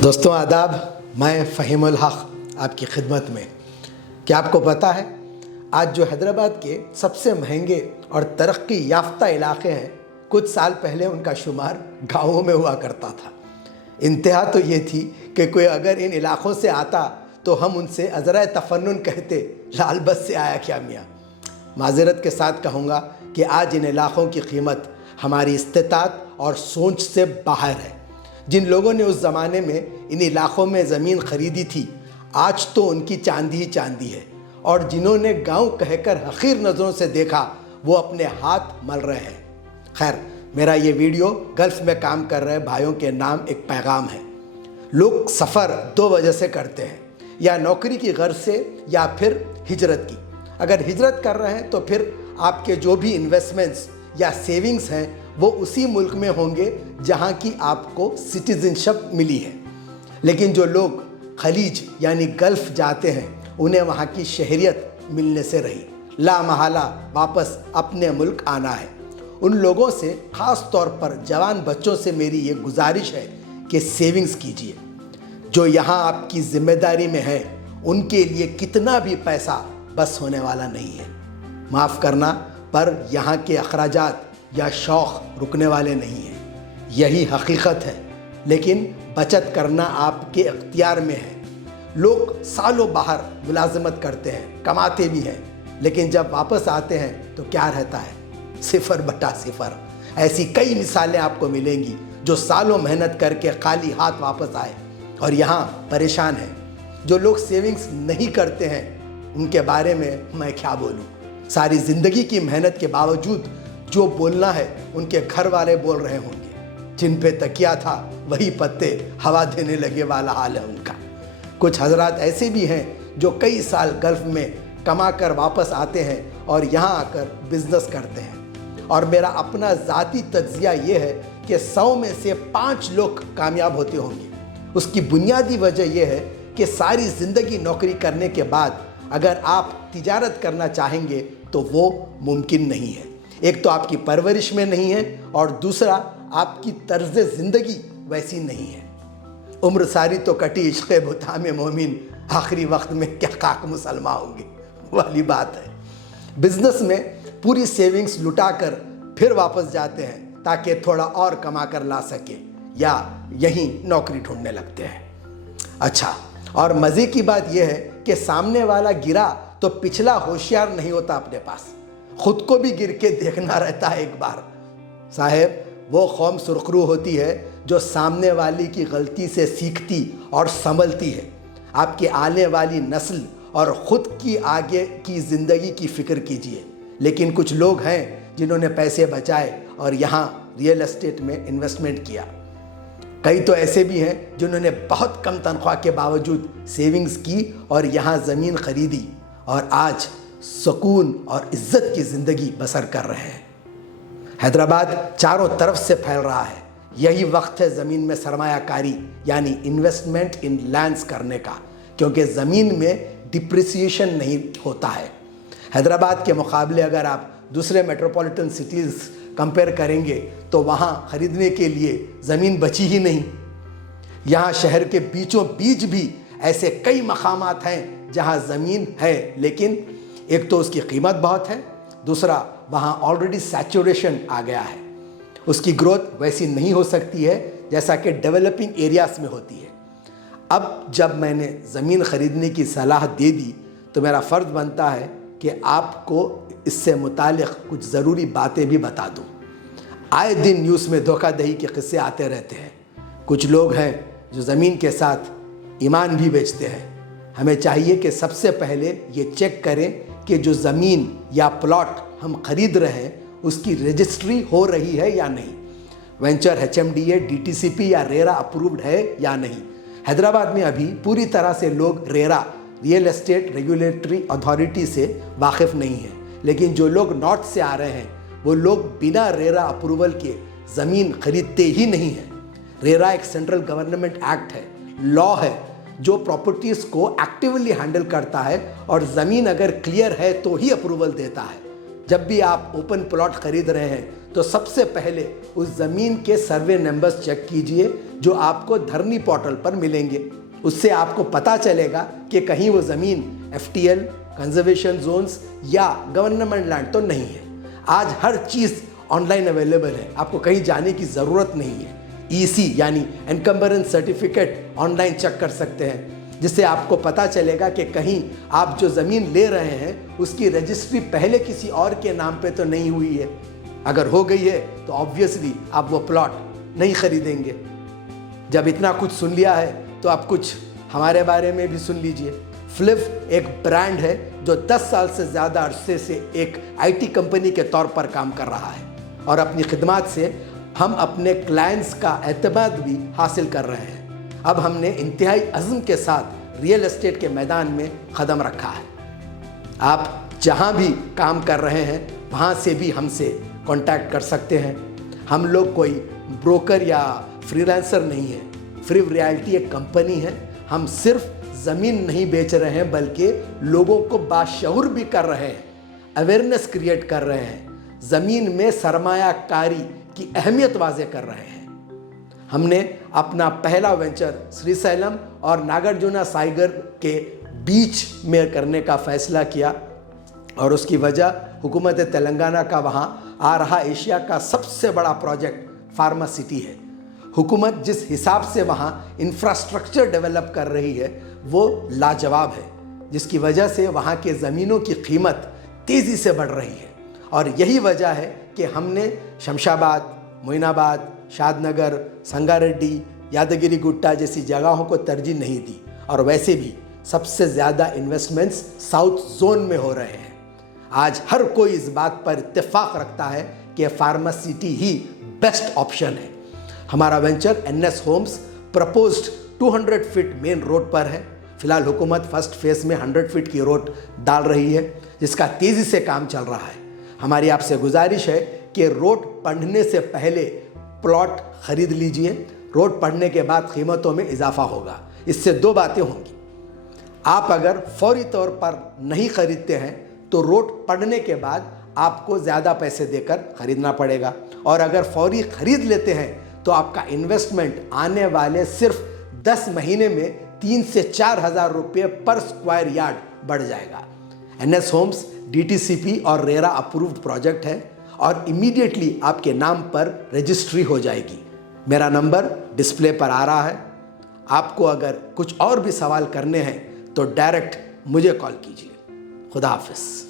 दोस्तों आदाब, मैं फ़हीम उल हक़ आपकी खिदमत में। क्या आपको पता है आज जो हैदराबाद के सबसे महंगे और तरक्की याफ्ता इलाके हैं, कुछ साल पहले उनका शुमार गाँवों में हुआ करता था। इंतहा तो ये थी कि कोई अगर इन इलाक़ों से आता तो हम उनसे अज़रा तफ़न्नुन कहते, लाल बस से आया क्या मियाँ। माज़रत के साथ कहूँगा कि आज इन इलाक़ों की कीमत हमारी इस्तिताअत और सोच से बाहर है। जिन लोगों ने उस ज़माने में इन इलाक़ों में ज़मीन ख़रीदी थी, आज तो उनकी चांदी ही चांदी है, और जिन्होंने गांव कहकर हक़ीर नज़रों से देखा, वो अपने हाथ मल रहे हैं। खैर, मेरा ये वीडियो गल्फ़ में काम कर रहे भाइयों के नाम एक पैगाम है। लोग सफ़र दो वजह से करते हैं, या नौकरी की गर्ज से या फिर हिजरत की। अगर हिजरत कर रहे हैं तो फिर आपके जो भी इन्वेस्टमेंट्स या सेविंग्स हैं वो उसी मुल्क में होंगे जहां की आपको सिटीज़नशिप मिली है। लेकिन जो लोग खलीज यानी गल्फ़ जाते हैं, उन्हें वहां की शहरियत मिलने से रही, ला महला वापस अपने मुल्क आना है। उन लोगों से, ख़ास तौर पर जवान बच्चों से मेरी ये गुजारिश है कि सेविंग्स कीजिए। जो यहाँ आपकी ज़िम्मेदारी में है, उनके लिए कितना भी पैसा बस होने वाला नहीं है। माफ़ करना, पर यहाँ के अखराजात या शौक़ रुकने वाले नहीं हैं। यही हकीकत है, लेकिन बचत करना आपके इख्तियार में है। लोग सालों बाहर मुलाजमत करते हैं, कमाते भी हैं, लेकिन जब वापस आते हैं तो क्या रहता है? 0/0। ऐसी कई मिसालें आपको मिलेंगी जो सालों मेहनत करके खाली हाथ वापस आए और यहाँ परेशान हैं। जो लोग सेविंग्स नहीं करते हैं, उनके बारे में मैं क्या बोलूँ। सारी ज़िंदगी की मेहनत के बावजूद जो बोलना है उनके घर वाले बोल रहे होंगे। जिन पे तकिया था वही पत्ते हवा देने लगे वाला हाल है उनका। कुछ हजरात ऐसे भी हैं जो कई साल गल्फ़ में कमा कर वापस आते हैं और यहाँ आकर बिज़नेस करते हैं। और मेरा अपना ज़ाती तज्ज़िया ये है कि 100 में से 5 लोग कामयाब होते होंगे। उसकी बुनियादी वजह यह है कि सारी ज़िंदगी नौकरी करने के बाद अगर आप तिजारत करना चाहेंगे तो वो मुमकिन नहीं है। एक तो आपकी परवरिश में नहीं है, और दूसरा आपकी तर्ज़ ज़िंदगी वैसी नहीं है। उम्र सारी तो कटी इश्क़ बुता में मोमिन, आखिरी वक्त में क्या खाक मुसलमान होंगे वाली बात है। बिज़नेस में पूरी सेविंग्स लुटा कर फिर वापस जाते हैं ताकि थोड़ा और कमा कर ला सके, या यहीं नौकरी ढूंढने लगते हैं। अच्छा, और मज़े की बात यह है कि सामने वाला गिरा तो पिछला होशियार नहीं होता अपने पास, खुद को भी गिर के देखना रहता है एक बार। साहेब, वो कौम सुरखरू होती है जो सामने वाली की गलती से सीखती और संभलती है। आपकी आने वाली नस्ल और ख़ुद की आगे की ज़िंदगी की फ़िक्र कीजिए। लेकिन कुछ लोग हैं जिन्होंने पैसे बचाए और यहाँ रियल एस्टेट में इन्वेस्टमेंट किया। कई तो ऐसे भी हैं जिन्होंने बहुत कम तनख्वाह के बावजूद सेविंग्स की और यहाँ ज़मीन ख़रीदी, और आज सुकून और इज़्ज़त की ज़िंदगी बसर कर रहे हैं। हैदराबाद चारों तरफ से फैल रहा है। यही वक्त है ज़मीन में सरमायाकारी यानी इन्वेस्टमेंट इन लैंड्स करने का, क्योंकि ज़मीन में डिप्रिसिएशन नहीं होता है। हैदराबाद के मुकाबले अगर आप दूसरे मेट्रोपॉलिटन सिटीज़ कंपेयर करेंगे तो वहाँ ख़रीदने के लिए ज़मीन बची ही नहीं। यहाँ शहर के बीचों बीच भी ऐसे कई मकामात हैं जहाँ ज़मीन है, लेकिन एक तो उसकी कीमत बहुत है, दूसरा वहाँ ऑलरेडी सैचुरेशन आ गया है। उसकी ग्रोथ वैसी नहीं हो सकती है जैसा कि डेवलपिंग एरियाज़ में होती है। अब जब मैंने ज़मीन ख़रीदने की सलाह दे दी तो मेरा फ़र्ज़ बनता है कि आपको इससे मुतालिक़ कुछ ज़रूरी बातें भी बता दूँ। आए दिन न्यूज़ में धोखाधड़ी के किस्से आते रहते हैं। कुछ लोग हैं जो ज़मीन के साथ ईमान भी बेचते हैं। हमें चाहिए कि सबसे पहले ये चेक करें कि जो ज़मीन या प्लॉट हम ख़रीद रहे हैं उसकी रजिस्ट्री हो रही है या नहीं, वेंचर HMDA, DTCP या रेरा अप्रूव्ड है या नहीं। हैदराबाद में अभी पूरी तरह से लोग RERA, real estate regulatory authority से वाकिफ़ नहीं हैं, लेकिन जो लोग नॉर्थ से आ रहे हैं वो लोग बिना रेरा अप्रूवल के ज़मीन खरीदते ही नहीं हैं। रेरा एक सेंट्रल गवर्नमेंट एक्ट है, लॉ है, जो प्रॉपर्टीज़ को एक्टिवली हैंडल करता है, और ज़मीन अगर क्लियर है तो ही अप्रूवल देता है। जब भी आप ओपन प्लॉट ख़रीद रहे हैं तो सबसे पहले उस ज़मीन के सर्वे नंबर्स चेक कीजिए जो आपको धरनी पोर्टल पर मिलेंगे। उससे आपको पता चलेगा कि कहीं वो ज़मीन FTL, कंजर्वेशन जोन्स या गवर्नमेंट लैंड तो नहीं है। आज हर चीज़ ऑनलाइन अवेलेबल है, आपको कहीं जाने की ज़रूरत नहीं है। EC यानी एनकम्बरेंस सर्टिफिकेट ऑनलाइन चेक कर सकते हैं, जिससे आपको पता चलेगा कि कहीं आप जो ज़मीन ले रहे हैं उसकी रजिस्ट्री पहले किसी और के नाम पे तो नहीं हुई है। अगर हो गई है तो ऑब्वियसली आप वो प्लॉट नहीं खरीदेंगे। जब इतना कुछ सुन लिया है तो आप कुछ हमारे बारे में भी सुन लीजिए। फ्लिव एक ब्रांड है जो 10 साल से ज़्यादा अरसे से एक IT कंपनी के तौर पर काम कर रहा है और अपनी खिदमात से हम अपने क्लाइंट्स का एतमाद भी हासिल कर रहे हैं। अब हमने इंतहाई अज़्म के साथ रियल एस्टेट के मैदान में कदम रखा है। आप जहां भी काम कर रहे हैं वहां से भी हमसे कांटेक्ट कर सकते हैं। हम लोग कोई ब्रोकर या फ्रीलांसर नहीं है। फ्रिव रियल्टी एक कंपनी है। हम सिर्फ ज़मीन नहीं बेच रहे हैं बल्कि लोगों को बाशऊर भी कर रहे हैं, अवेयरनेस क्रिएट कर रहे हैं, ज़मीन में सरमायाकारी की अहमियत वाज़े कर रहे हैं। हमने अपना पहला वेंचर श्रीशैलम और नागार्जुना सागर के बीच में करने का फैसला किया और उसकी वजह हुकूमत तेलंगाना का वहाँ आ रहा एशिया का सबसे बड़ा प्रोजेक्ट फार्मा सिटी है। हुकूमत जिस हिसाब से वहाँ इंफ्रास्ट्रक्चर डेवलप कर रही है वो लाजवाब है, जिसकी वजह से वहाँ के ज़मीनों की कीमत तेज़ी से बढ़ रही है। और यही वजह है कि हमने शमशाबाद, मोइनाबाद, शादनगर, संगारेड्डी, यादगिरी गुट्टा जैसी जगहों को तरजीह नहीं दी। और वैसे भी सबसे ज़्यादा इन्वेस्टमेंट्स साउथ जोन में हो रहे हैं। आज हर कोई इस बात पर इत्तेफाक रखता है कि फार्मा सिटी ही बेस्ट ऑप्शन है। हमारा venture NS homes proposed 200 feet main road पर है। फिलहाल हुकूमत फर्स्ट फेज़ में 100 फीट की रोड डाल रही है, जिसका तेज़ी से काम चल रहा है। हमारी आपसे गुजारिश है कि रोड पढ़ने से पहले प्लॉट खरीद लीजिए। रोड पढ़ने के बाद कीमतों में इजाफा होगा। इससे दो बातें होंगी। आप अगर फौरी तौर पर नहीं खरीदते हैं तो रोड पढ़ने के बाद आपको ज़्यादा पैसे देकर खरीदना पड़ेगा, और अगर फौरी खरीद लेते हैं तो आपका इन्वेस्टमेंट आने वाले सिर्फ 10 महीने में 3 से 4 हज़ार रुपये पर स्क्वायर यार्ड बढ़ जाएगा। NS होम्स DTCP और रेरा अप्रूव्ड प्रोजेक्ट है और इमीडिएटली आपके नाम पर रजिस्ट्री हो जाएगी। मेरा नंबर डिस्प्ले पर आ रहा है। आपको अगर कुछ और भी सवाल करने हैं तो डायरेक्ट मुझे कॉल कीजिए। खुदा हाफिज़।